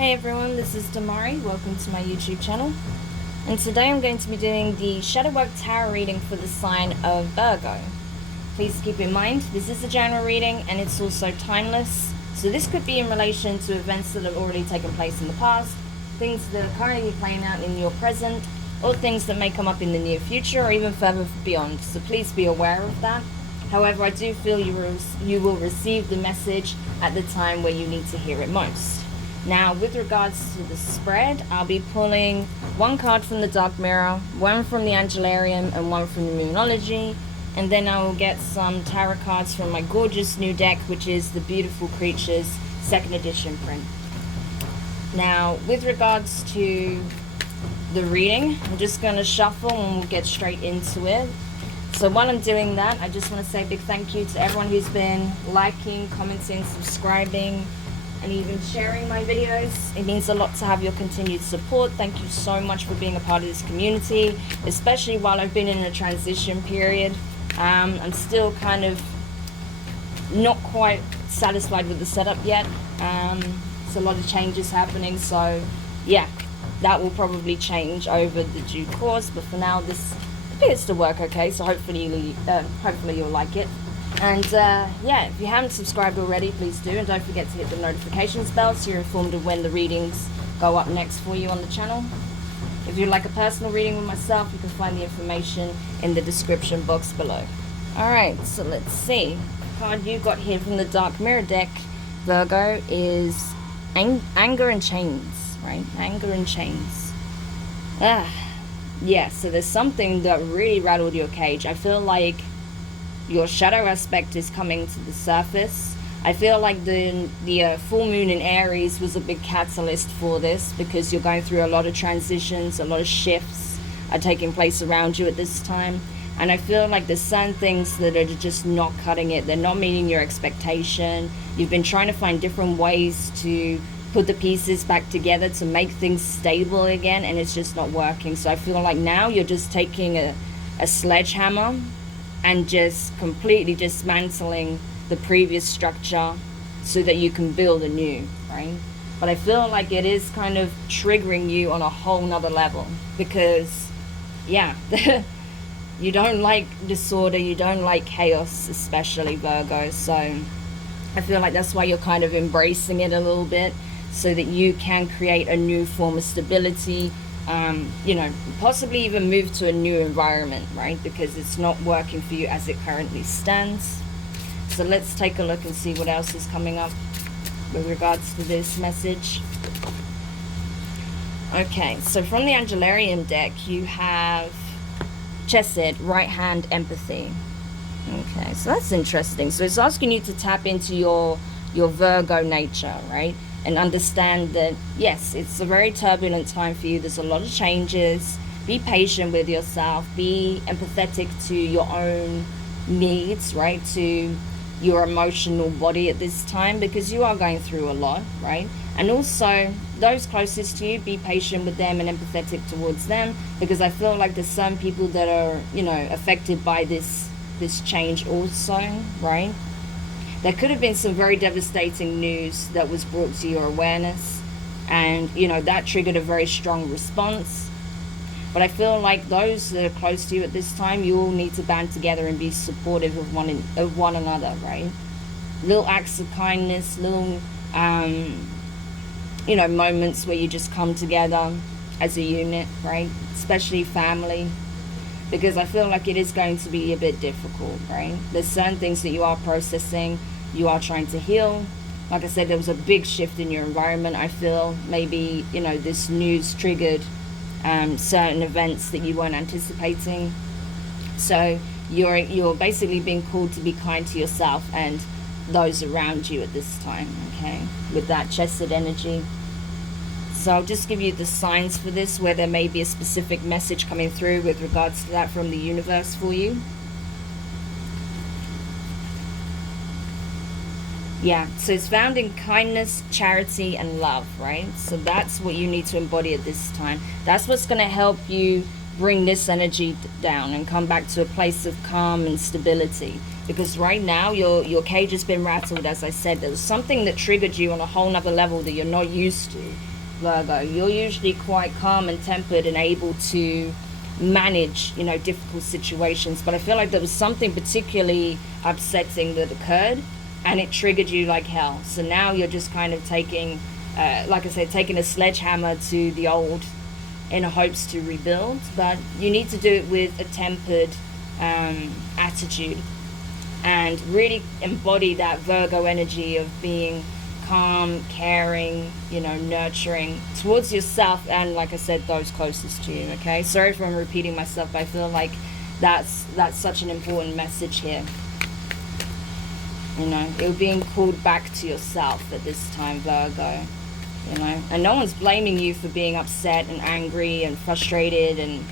Hey everyone, this is Demari. Welcome to my YouTube channel. And today I'm going to be doing the Shadow Work Tarot reading for the sign of Virgo. Please keep in mind, this is a general reading and it's also timeless. So this could be in relation to events that have already taken place in the past, things that are currently playing out in your present, or things that may come up in the near future or even further beyond. So please be aware of that. However, I do feel you will receive the message at the time where you need to hear it most. Now, with regards to the spread, I'll be pulling one card from the Dark Mirror, one from the Angelarium, and one from the Moonology. And then I will get some tarot cards from my gorgeous new deck, which is the Beautiful Creatures 2nd edition print. Now, with regards to the reading, I'm just going to shuffle and we'll get straight into it. So while I'm doing that, I just want to say a big thank you to everyone who's been liking, commenting, subscribing, and even sharing my videos. It means a lot to have your continued support. Thank you so much for being a part of this community, especially while I've been in a transition period. I'm still kind of not quite satisfied with the setup yet. There's a lot of changes happening, so yeah, that will probably change over the due course, but for now this appears to work okay, so hopefully you'll like it. And yeah, if you haven't subscribed already, please do, and don't forget to hit the notifications bell so you're informed of when the readings go up next for you on the channel. If you'd like a personal reading with myself, you can find the information in the description box below. Alright, so let's see. The card you got here from the Dark Mirror deck, Virgo, is Anger and Chains, right? Anger and Chains. Yeah, so there's something that really rattled your cage. I feel like your shadow aspect is coming to the surface. I feel like the full moon in Aries was a big catalyst for this, because you're going through a lot of transitions, a lot of shifts are taking place around you at this time. And I feel like there's certain things that are just not cutting it. They're not meeting your expectation. You've been trying to find different ways to put the pieces back together to make things stable again, and it's just not working. So I feel like now you're just taking a sledgehammer and just completely dismantling the previous structure so that you can build anew, right? But I feel like it is kind of triggering you on a whole nother level, because yeah, you don't like disorder, you don't like chaos, especially Virgo. So I feel like that's why you're kind of embracing it a little bit, so that you can create a new form of stability, you know, possibly even move to a new environment, right? Because it's not working for you as it currently stands. So let's take a look and see what else is coming up with regards to this message. Okay, so from the Angelarium deck, you have Chesed, right hand empathy. Okay, so that's interesting. So it's asking you to tap into your Virgo nature, right? And understand that, yes, it's a very turbulent time for you. There's a lot of changes. Be patient with yourself. Be empathetic to your own needs, right? To your emotional body at this time, because you are going through a lot, right? And also, those closest to you, be patient with them and empathetic towards them, because I feel like there's some people that are, you know, affected by this change also, right? There could have been some very devastating news that was brought to your awareness, and you know, that triggered a very strong response. But I feel like those that are close to you at this time, you all need to band together and be supportive of one another, right? Little acts of kindness, little you know, moments where you just come together as a unit, right? Especially family, because I feel like it is going to be a bit difficult, right? There's certain things that you are processing, you are trying to heal. Like I said, there was a big shift in your environment. I feel maybe, you know, this news triggered certain events that you weren't anticipating. So you're basically being called to be kind to yourself and those around you at this time, okay? With that Chesed energy. So I'll just give you the signs for this, where there may be a specific message coming through with regards to that from the universe for you. Yeah, so it's found in kindness, charity, and love, right? So that's what you need to embody at this time. That's what's going to help you bring this energy down and come back to a place of calm and stability. Because right now, your cage has been rattled, as I said. There was something that triggered you on a whole nother level that you're not used to. Virgo. You're usually quite calm and tempered and able to manage, you know, difficult situations. But I feel like there was something particularly upsetting that occurred, and it triggered you like hell. So now you're just kind of taking, like I said, taking a sledgehammer to the old in hopes to rebuild. But you need to do it with a tempered attitude, and really embody that Virgo energy of being calm, caring, you know, nurturing towards yourself and, like I said, those closest to you. Okay, sorry if I'm repeating myself, but I feel like that's such an important message here. You know, you're being called back to yourself at this time, Virgo. You know, and no one's blaming you for being upset and angry and frustrated and,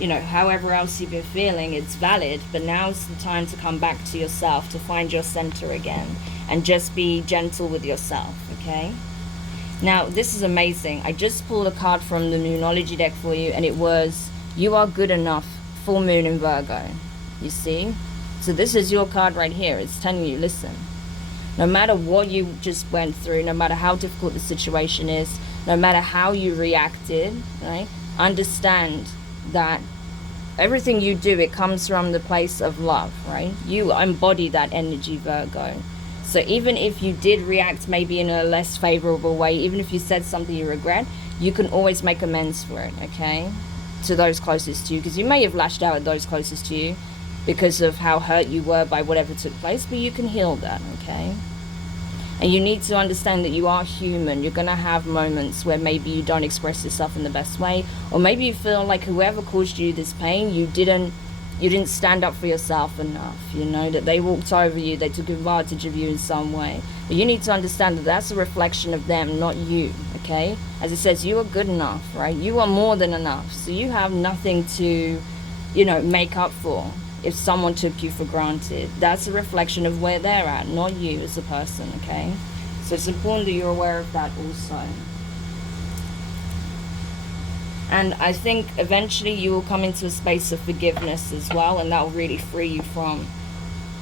you know, however else you've been feeling. It's valid, but now's the time to come back to yourself, to find your center again, and just be gentle with yourself. Okay, now this is amazing. I just pulled a card from the Moonology deck for you, and it was "You Are Good Enough," full moon in Virgo. You see, so this is your card right here. It's telling you, listen, no matter what you just went through, no matter how difficult the situation is, no matter how you reacted, right, understand that everything you do, it comes from the place of love, right? You embody that energy, Virgo. So even if you did react maybe in a less favorable way, even if you said something you regret, you can always make amends for it, okay? To those closest to you, because you may have lashed out at those closest to you because of how hurt you were by whatever took place, but you can heal that, okay? And you need to understand that you are human. You're going to have moments where maybe you don't express yourself in the best way, or maybe you feel like whoever caused you this pain, you didn't stand up for yourself enough, you know, that they walked over you, they took advantage of you in some way. But you need to understand that that's a reflection of them, not you, okay? As it says, you are good enough, right? You are more than enough. So you have nothing to, you know, make up for if someone took you for granted. That's a reflection of where they're at, not you as a person, okay? So it's important that you're aware of that also. And I think eventually you will come into a space of forgiveness as well, and that will really free you from,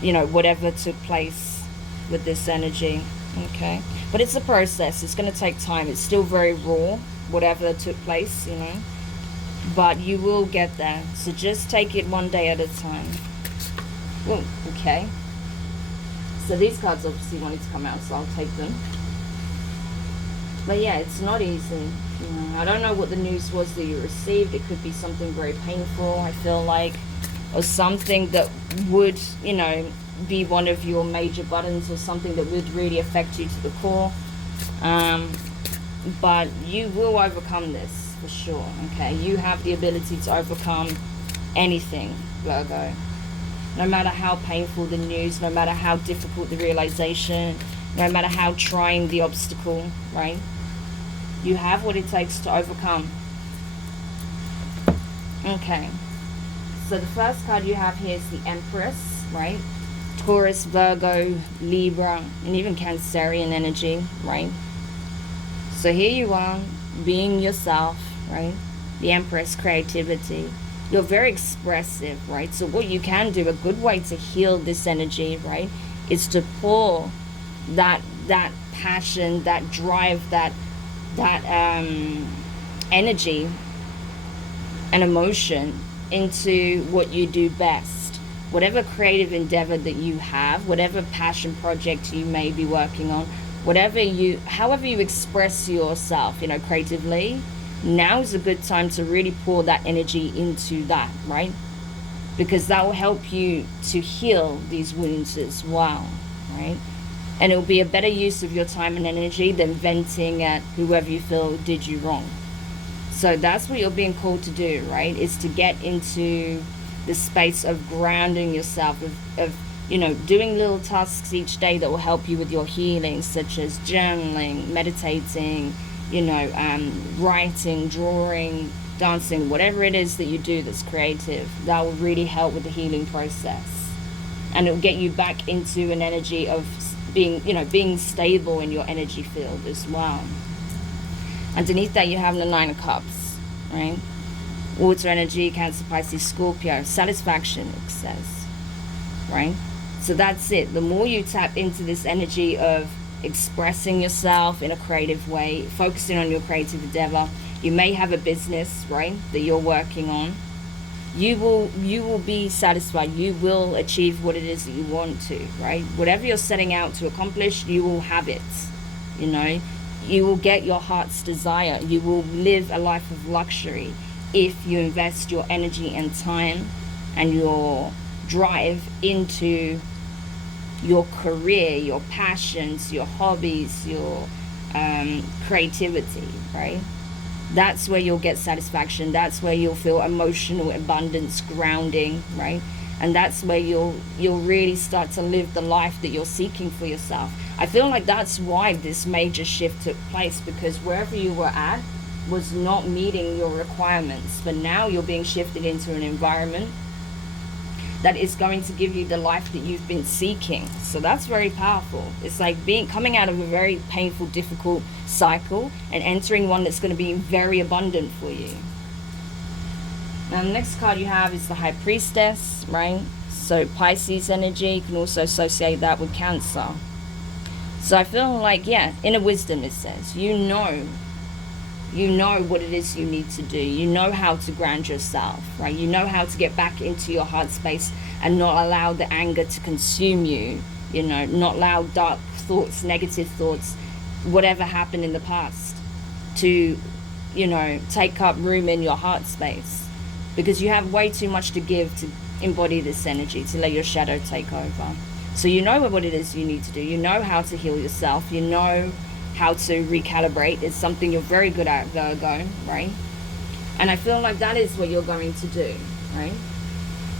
you know, whatever took place with this energy, okay? But it's a process. It's going to take time. It's still very raw, whatever took place, you know, but you will get there. So just take it one day at a time. Oh, okay. So these cards obviously wanted to come out, so I'll take them. But yeah, it's not easy. You know, I don't know what the news was that you received. It could be something very painful, I feel like, or something that would, you know, be one of your major buttons, or something that would really affect you to the core. But you will overcome this for sure, okay? You have the ability to overcome anything, Virgo. No matter how painful the news, no matter how difficult the realization, no matter how trying the obstacle, right? You have what it takes to overcome. Okay. So the first card you have here is the Empress, right? Taurus, Virgo, Libra, and even Cancerian energy, right? So here you are, being yourself, right? The Empress, creativity. You're very expressive, right? So what you can do, a good way to heal this energy, right, is to pour that passion, that drive, that energy and emotion into what you do best. Whatever creative endeavor that you have, whatever passion project you may be working on, however you express yourself, you know, creatively, now is a good time to really pour that energy into that, right? Because that will help you to heal these wounds as well, right? And it will be a better use of your time and energy than venting at whoever you feel did you wrong. So that's what you're being called to do, right? Is to get into the space of grounding yourself, of you know, doing little tasks each day that will help you with your healing, such as journaling, meditating, you know, writing, drawing, dancing, whatever it is that you do that's creative. That will really help with the healing process. And it will get you back into an energy of being stable in your energy field as well. Underneath that you have the Nine of Cups, right? Water energy, Cancer, Pisces, Scorpio, satisfaction, it says, right? So that's it. The more you tap into this energy of expressing yourself in a creative way, focusing on your creative endeavor. You may have a business, right, that you're working on. You will be satisfied. You will achieve what it is that you want to, right? Whatever you're setting out to accomplish, you will have it. You know, you will get your heart's desire. You will live a life of luxury if you invest your energy and time and your drive into your career, your passions, your hobbies, your creativity, right? That's where you'll get satisfaction. That's where you'll feel emotional abundance, grounding, right? And that's where you'll really start to live the life that you're seeking for yourself. I feel like that's why this major shift took place, because wherever you were at was not meeting your requirements, but now you're being shifted into an environment that is going to give you the life that you've been seeking. So that's very powerful. It's like coming out of a very painful, difficult cycle and entering one that's going to be very abundant for you. Now the next card you have is the High Priestess, right? So Pisces energy, you can also associate that with Cancer. So I feel like, yeah, inner wisdom, it says, you know what it is you need to do. You know how to ground yourself, right? You know how to get back into your heart space and not allow the anger to consume you, you know, not allow dark thoughts, negative thoughts, whatever happened in the past to, you know, take up room in your heart space, because you have way too much to give to embody this energy, to let your shadow take over. So you know what it is you need to do. You know how to heal yourself. You know how to recalibrate. It's something you're very good at, Virgo, right? And I feel like that is what you're going to do, right?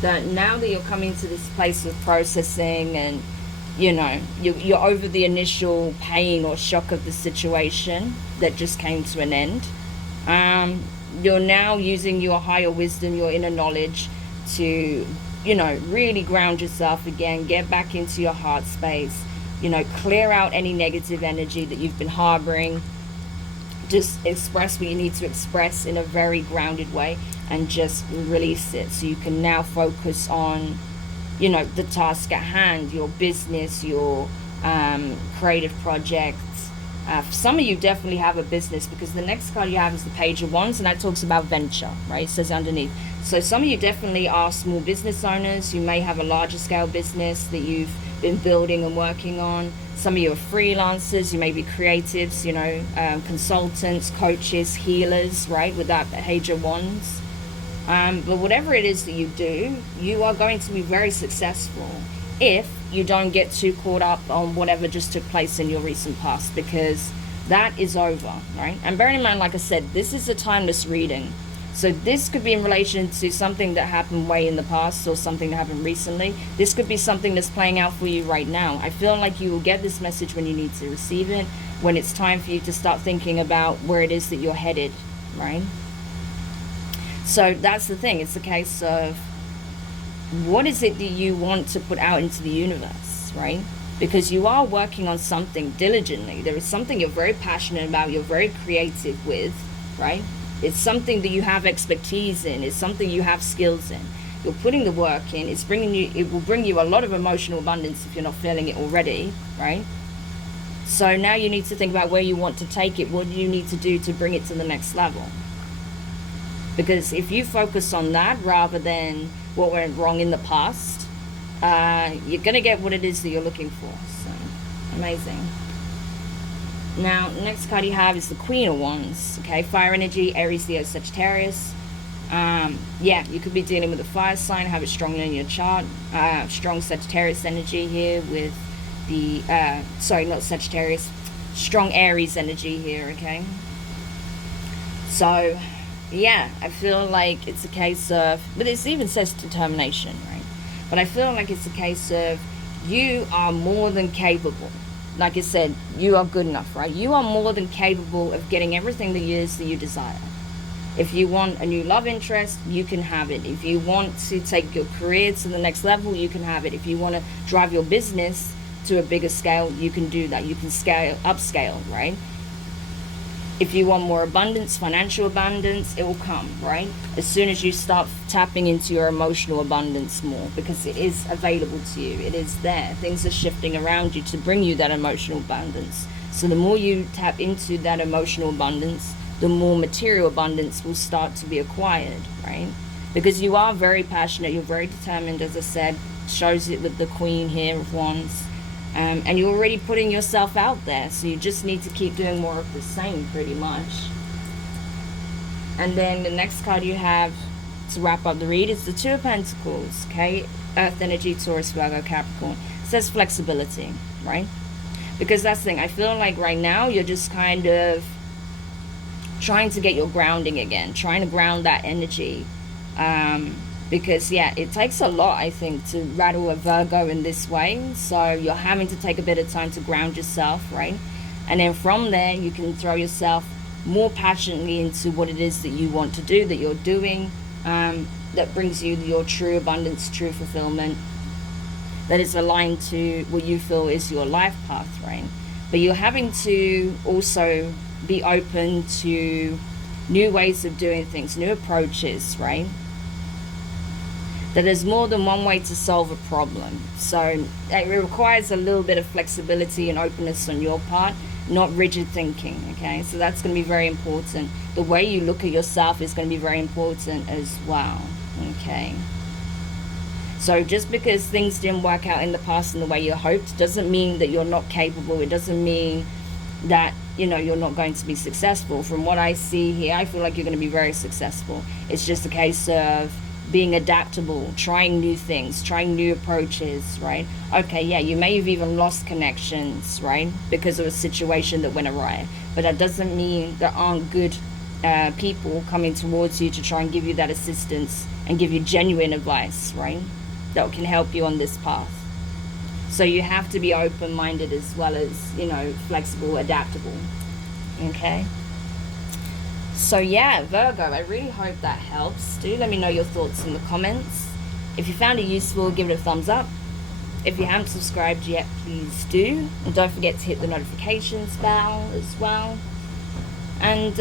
That now that you're coming to this place of processing and, you know, you're over the initial pain or shock of the situation that just came to an end, you're now using your higher wisdom, your inner knowledge to, you know, really ground yourself again, get back into your heart space, you know, clear out any negative energy that you've been harboring. Just express what you need to express in a very grounded way and just release it, so you can now focus on, you know, the task at hand, your business, your creative projects. For some of you definitely have a business, because the next card you have is the Page of Wands, and that talks about venture, right? It says underneath. So some of you definitely are small business owners. You may have a larger scale business that you've been building and working on. Some of you are freelancers. You may be creatives, you know, consultants, coaches, healers, right, with that Page of Wands. But whatever it is that you do, you are going to be very successful if you don't get too caught up on whatever just took place in your recent past, because that is over, right? And bearing in mind, like I said, this is a timeless reading. So this could be in relation to something that happened way in the past or something that happened recently. This could be something that's playing out for you right now. I feel like you will get this message when you need to receive it, when it's time for you to start thinking about where it is that you're headed, right? So that's the thing. It's a case of, what is it that you want to put out into the universe, right? Because you are working on something diligently. There is something you're very passionate about, you're very creative with, right? It's something that you have expertise in. It's something you have skills in. You're putting the work in. It will bring you a lot of emotional abundance if you're not feeling it already, right? So now you need to think about where you want to take it. What do you need to do to bring it to the next level? Because if you focus on that rather than what went wrong in the past, you're going to get what it is that you're looking for. So, amazing. Now, next card you have is the Queen of Wands. Okay, fire energy, Aries, Leo, Sagittarius. Yeah, you could be dealing with a fire sign, have it strongly in your chart. Strong Sagittarius energy here with the, sorry, not Sagittarius, strong Aries energy here, okay? So, yeah, I feel like it's a case of, but it even says determination, right? But I feel like it's a case of, you are more than capable. Like I said, you are good enough, right? You are more than capable of getting everything that it is that you desire. If you want a new love interest, you can have it. If you want to take your career to the next level, you can have it. If you want to drive your business to a bigger scale, you can do that. You can upscale, right? If you want more abundance, financial abundance, it will come, right? As soon as you start tapping into your emotional abundance more, because it is available to you. It is there. Things are shifting around you to bring you that emotional abundance. So the more you tap into that emotional abundance, the more material abundance will start to be acquired, right? Because you are very passionate, you're very determined, as I said, shows it with the Queen here of Wands. And you're already putting yourself out there, so you just need to keep doing more of the same, pretty much. And then the next card you have to wrap up the read is the Two of Pentacles, okay? Earth energy, Taurus, Virgo, Capricorn. It says flexibility, right? Because that's the thing, I feel like right now you're just kind of trying to get your grounding again, trying to ground that energy. Because yeah, it takes a lot, I think, to rattle a Virgo in this way. So you're having to take a bit of time to ground yourself, right? And then from there, you can throw yourself more passionately into what it is that you want to do, that you're doing, that brings you your true abundance, true fulfillment, that is aligned to what you feel is your life path, right? But you're having to also be open to new ways of doing things, new approaches, right? That there's more than one way to solve a problem. So it requires a little bit of flexibility and openness on your part, not rigid thinking, okay? So that's going to be very important. The way you look at yourself is going to be very important as well, okay? So just because things didn't work out in the past in the way you hoped doesn't mean that you're not capable. It doesn't mean that, you know, you're not going to be successful. From what I see here, I feel like you're going to be very successful. It's just a case of being adaptable, trying new things, trying new approaches, right? Okay, yeah, you may have even lost connections, right, because of a situation that went awry, but that doesn't mean there aren't good people coming towards you to try and give you that assistance and give you genuine advice, right, that can help you on this path. So you have to be open-minded as well as, you know, flexible, adaptable, okay? So yeah, Virgo, I really hope that helps. Do let me know your thoughts in the comments. If you found it useful, give it a thumbs up. If you haven't subscribed yet, please do. And don't forget to hit the notifications bell as well. And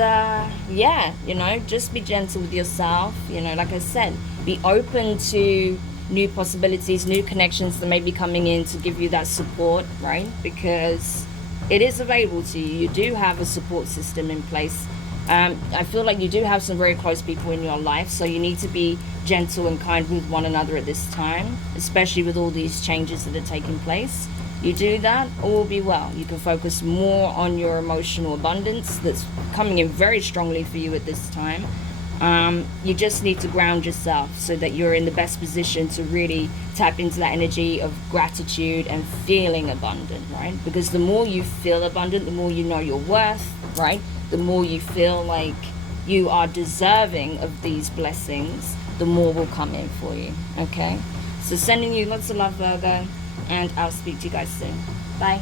yeah, you know, just be gentle with yourself. You know, like I said, be open to new possibilities, new connections that may be coming in to give you that support, right? Because it is available to you. You do have a support system in place. I feel like you do have some very close people in your life, so you need to be gentle and kind with one another at this time, especially with all these changes that are taking place. You do that, all will be well. You can focus more on your emotional abundance that's coming in very strongly for you at this time. You just need to ground yourself so that you're in the best position to really tap into that energy of gratitude and feeling abundant, right? Because the more you feel abundant, the more you know your worth, right? The more you feel like you are deserving of these blessings, the more will come in for you, okay? So sending you lots of love, Virgo, and I'll speak to you guys soon. Bye.